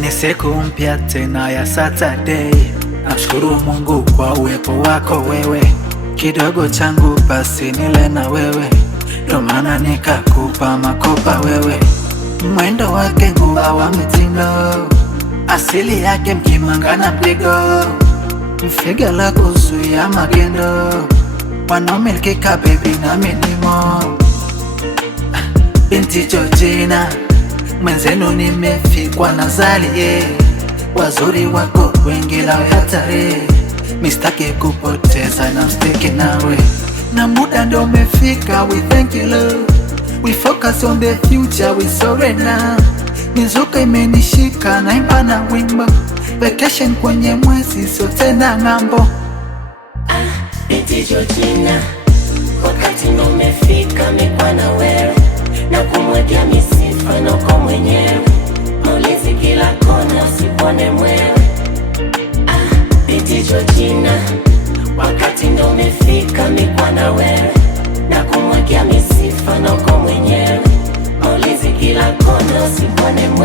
Ni siku mpya tena ya Saturday. Namshukuru Mungu kwa uwepo wako wewe. Kidogo changu basi nile na wewe, ndo maana nikakupa makopa wewe. Mwendo wake nguva wa mitindo, asili yake Mkimanga na Mdigo. Mfiga la kuzuia magendo, wanaomilkika baby na minimo. Binti Georgina, mwenzenu nimefikwa na zali, wazuri wako wengi la hatari. Mistaki kupoteza na mstiki nawe, na muda ndo umefika. We thank you Lord, we focus on the future, we sorry now. Mizuka imenishika na imba na wimbo, vacation kwenye mwezi sio tena ng'ambo. Binti Georgina, wakati ndo umefika mikwa na wewe, na kumwagia misifa na uko mwenyewe. Maulizi kila kona usipone mwewe. Binti Georgina, wakati ndo umefika mikwa na wewe, na kumwagia misifa na uko mwenyewe. Maulizi kila kona usipone mwewe.